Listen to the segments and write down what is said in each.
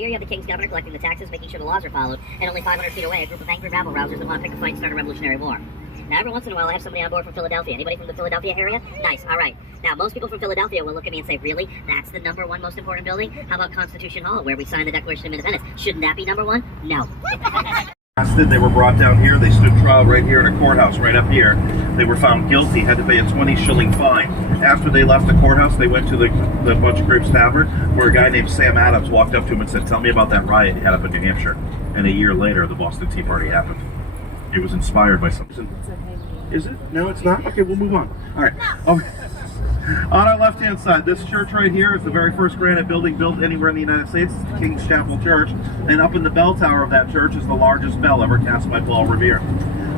Here you have the king's governor collecting the taxes, making sure the laws are followed, and only 500 feet away, a group of angry rabble-rousers that want to pick a fight and start a revolutionary war. Now, every once in a while, I have somebody on board from Philadelphia. Anybody from the Philadelphia area? Nice, all right. Now, most people from Philadelphia will look at me and say, really? That's the #1 most important building? How about Constitution Hall, where we signed the Declaration of Independence? Shouldn't that be #1? No. They were brought down here. They stood trial right here in a courthouse right up here. They were found guilty, had to pay a 20-shilling fine. After they left the courthouse, they went to the Bunch Grapes Tavern, where a guy named Sam Adams walked up to him and said, "Tell me about that riot you had up in New Hampshire." And a year later, the Boston Tea Party happened. It was inspired by something. Is it? No, it's not? Okay, we'll move on. All right. Okay. On our left-hand side, this church right here is the very first granite building built anywhere in the United States. It's the King's Chapel Church. And up in the bell tower of that church is the largest bell ever cast by Paul Revere.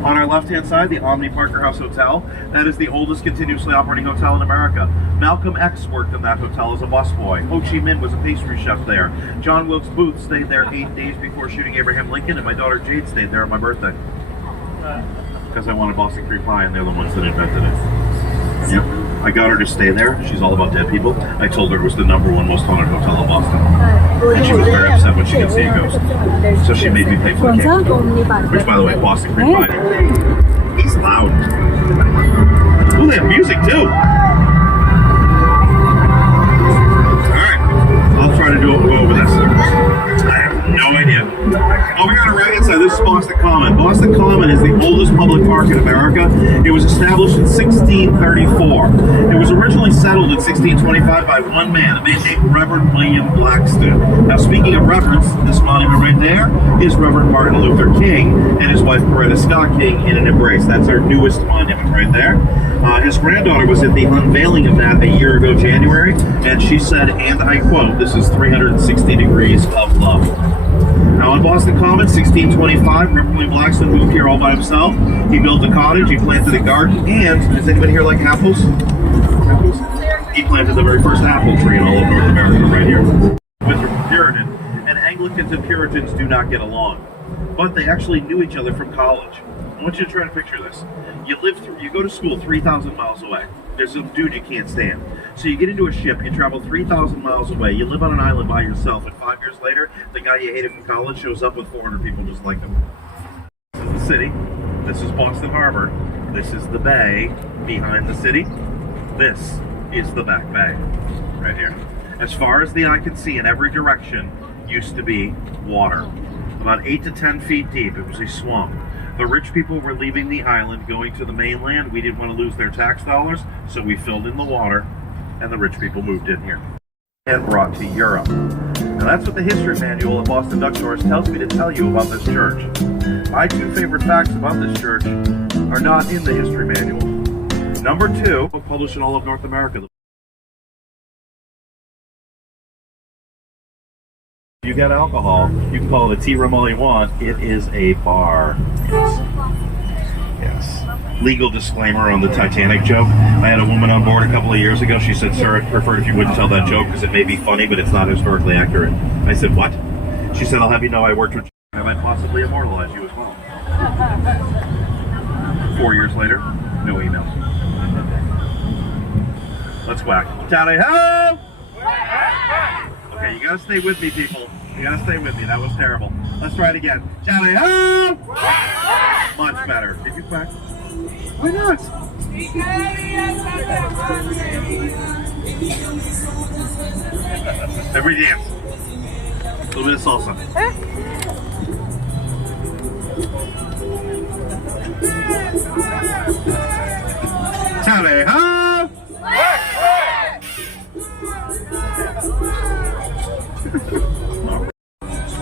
On our left-hand side, the Omni Parker House Hotel. That is the oldest continuously operating hotel in America. Malcolm X worked in that hotel as a busboy. Ho Chi Minh was a pastry chef there. John Wilkes Booth stayed there 8 days before shooting Abraham Lincoln, and my daughter Jade stayed there on my birthday. Because I wanted Boston cream pie, and they're the ones that invented it. Yep. I got her to stay there. She's all about dead people. I told her it was the #1 most haunted hotel in Boston. And she was very upset when she could see a ghost. So she made me pay for the cake. Which, by the way, Boston cream pie. He's loud. Ooh, they have music, too. Alright. I'll try to go over this. I have no idea. Oh, we got a right inside. This is Boston Common. Boston Common is the oldest public park in America. It was established in 1634. It was originally settled in 1625 by one man, a man named Reverend William Blackstone. Now, speaking of reverence, this monument right there is Reverend Martin Luther King and his wife Coretta Scott King in an embrace. That's our newest monument right there. His granddaughter was at the unveiling of that a year ago, January, and she said, and I quote, "This is 360 degrees of love." Now on Boston Common, 1625, Reverend William Blackstone moved here all by himself. He built a cottage, he planted a garden, and does anybody here like apples? Apples? He planted the very first apple tree in all of North America right here. With Puritan, and Anglicans and Puritans do not get along, but they actually knew each other from college. I want you to try to picture this. You go to school 3,000 miles away. There's some dude you can't stand. So you get into a ship, you travel 3,000 miles away, you live on an island by yourself, and 5 years later, the guy you hated from college shows up with 400 people just like him. This is the city. This is Boston Harbor. This is the bay behind the city. This is the back bay, right here. As far as the eye can see in every direction, used to be water. About 8 to 10 feet deep, it was a swamp. The rich people were leaving the island, going to the mainland. We didn't want to lose their tax dollars, so we filled in the water, and the rich people moved in here and brought to Europe. Now that's what the history manual of Boston Duck Shores tells me to tell you about this church. My 2 favorite facts about this church are not in the history manual. Number 2, published in all of North America. If you got alcohol, you can call it a tea room all you want. It is a bar. Yes. Yes. Legal disclaimer on the Titanic joke. I had a woman on board a couple of years ago. She said, "Sir, I'd prefer if you wouldn't tell that joke because it may be funny, but it's not historically accurate." I said, "What?" She said, "I'll have you know I worked with you. I might possibly immortalize you as well." 4 years later, no emails. Let's whack. Tally-ho! Okay, you gotta stay with me, people. You gotta stay with me. That was terrible. Let's try it again. Tally-ho! Much better. Did you quack? Why not? Every dance. A little bit of salsa. Tally-ho!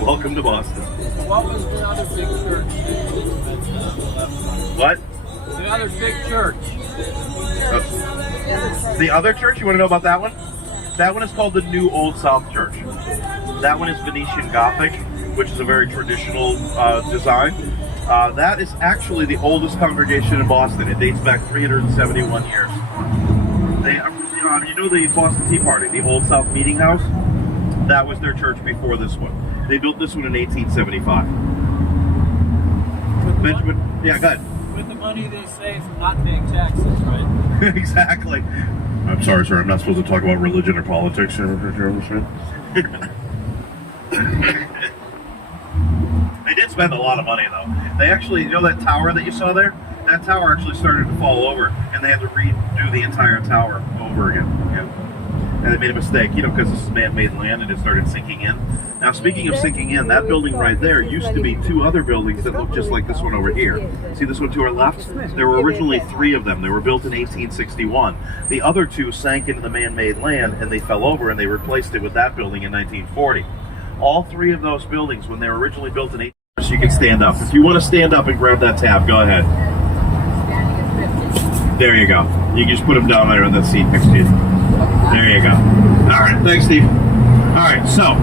Welcome to Boston. What was the other big church? What? The other big church. The other church? You want to know about that one? That one is called the New Old South Church. That one is Venetian Gothic, which is a very traditional design. That is actually the oldest congregation in Boston. It dates back 371 years. You know the Boston Tea Party, the Old South Meeting House? That was their church before this one. They built this one in 1875. Benjamin, yeah, go ahead. With the money they save from not paying taxes, right? Exactly. I'm sorry, sir. I'm not supposed to talk about religion or politics. They did spend a lot of money though. They actually, you know that tower that you saw there? That tower actually started to fall over, and they had to redo the entire tower over again. Yeah. And they made a mistake, you know, because this is man-made land and it started sinking in. Now, speaking of sinking in, that building right there used to be two other buildings that look just like this one over here. See this one to our left? There were originally three of them. They were built in 1861. The other two sank into the man-made land and they fell over, and they replaced it with that building in 1940. All three of those buildings, when they were originally built in 1860, so you can stand up. If you want to stand up and grab that tab, go ahead. There you go. You can just put them down there on that seat next to you. There you go. All right, thanks, Steve. All right, so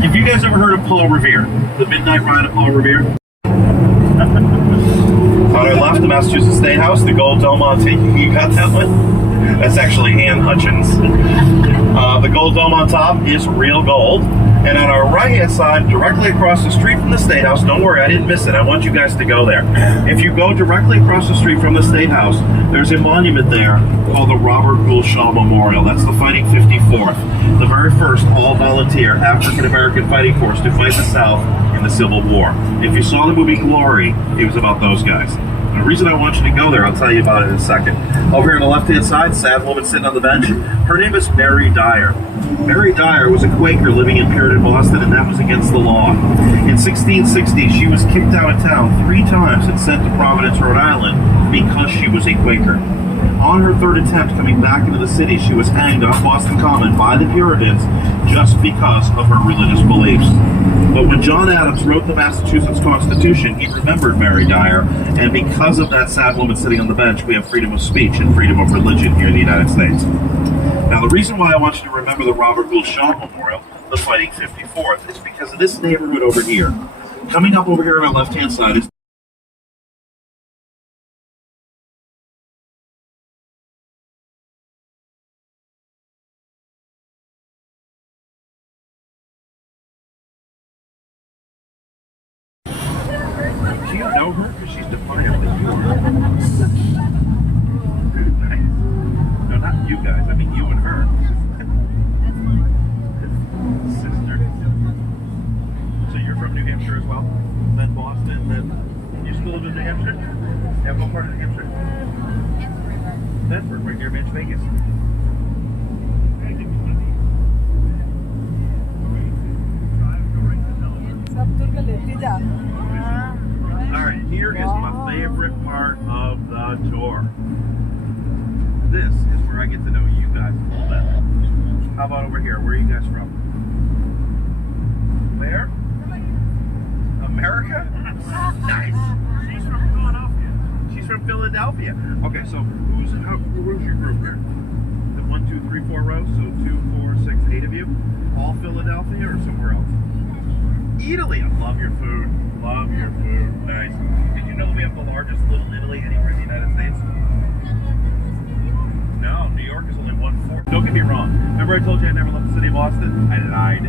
have you guys ever heard of Paul Revere? The Midnight Ride of Paul Revere? On our left, the Massachusetts State House, the Gold Dome on top. You got that one? That's actually Ann Hutchins. The gold dome on top is real gold. And on our right-hand side, directly across the street from the State House, don't worry, I didn't miss it. I want you guys to go there. If you go directly across the street from the State House, there's a monument there called the Robert Gould Shaw Memorial. That's the Fighting 54th, the very first all-volunteer African-American fighting force to fight the South in the Civil War. If you saw the movie Glory, it was about those guys. The reason I want you to go there, I'll tell you about it in a second. Over here on the left-hand side, sad woman sitting on the bench. Her name is Mary Dyer. Mary Dyer was a Quaker living in Puritan Boston, and that was against the law. In 1660, she was kicked out of town 3 times and sent to Providence, Rhode Island, because she was a Quaker. On her third attempt coming back into the city, she was hanged on Boston Common by the Puritans just because of her religious beliefs. But when John Adams wrote the Massachusetts Constitution, he remembered Mary Dyer, and because of that sad woman sitting on the bench, we have freedom of speech and freedom of religion here in the United States. Now, the reason why I want you to remember the Robert Gould Shaw Memorial, the Fighting 54th, is because of this neighborhood over here. Coming up over here on our left-hand side is do you know her? Because she's defiant as you are. Nice. No, not you guys. I mean you and her. Sister. So you're from New Hampshire as well? Then Boston, then... You still live in New Hampshire? Yeah, what part of New Hampshire? Bedford, right near Las Vegas. Alright, here is my favorite part of the tour. This is where I get to know you guys a little bit. How about over here? Where are you guys from? Where? America? Nice. She's from Philadelphia. She's from Philadelphia. Okay, so who's your group here? The 1, 2, 3, 4 rows? So 2, 4, 6, 8 of you? All Philadelphia or somewhere else? Italy. I love your food. Love your food. Nice. Did you know that we have the largest Little Italy anywhere in the United States? No, New York is only 1/4. Don't get me wrong. Remember I told you I never left the city of Boston? I lied.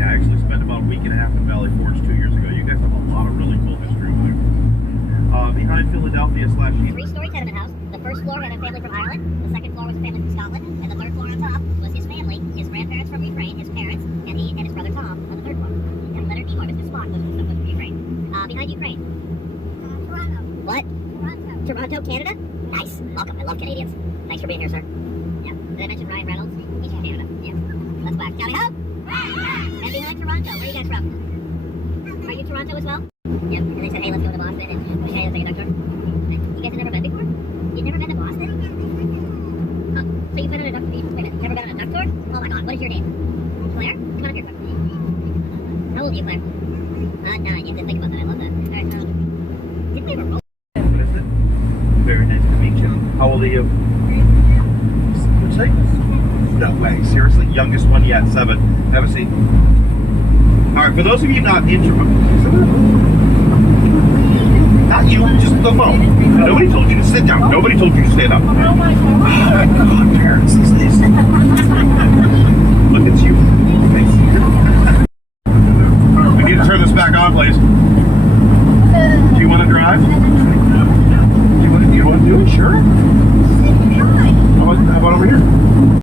Yeah, I actually spent about a week and a half in Valley Forge 2 years ago. You guys have a lot of really cool history over there. Behind Philadelphia / 3-story tenement house. The first floor had a family from Ireland. The second floor was a family from Scotland. And the third floor on top was his family, his grandparents from Ukraine, his parents, and he and his brother Tom on the third floor. And Leonard Nimoy, Mr. Spock, was from Ukraine. Behind Ukraine. Toronto. What? Toronto. Toronto, Canada? Nice. Welcome. I love Canadians. Thanks for being here, sir. Yeah. Did I mention Ryan Reynolds? He's from Canada. Yeah. Let's back. Johnny Ho! And behind Toronto, where are you guys from? Are you Toronto as well? Yep. And they said, hey, let's go to Boston and hey, let's take a duck tour. You guys have never been before? You've never been to Boston? Oh, so you've been on a duck tour? Wait a minute. You've never been on a duck tour? Oh my god, what is your name? Claire? Come on up here, Claire. How old are you, Claire? 9. You didn't think about that. I love that. Alright, didn't we ever roll? What is it? Very nice to meet you. How old are you? What's that? No way. Seriously? Youngest one yet, 7. Have a seat. Alright, for those of you not not you, just the phone. Nobody told you to sit down. Nobody told you to stand up. Oh my god, parents,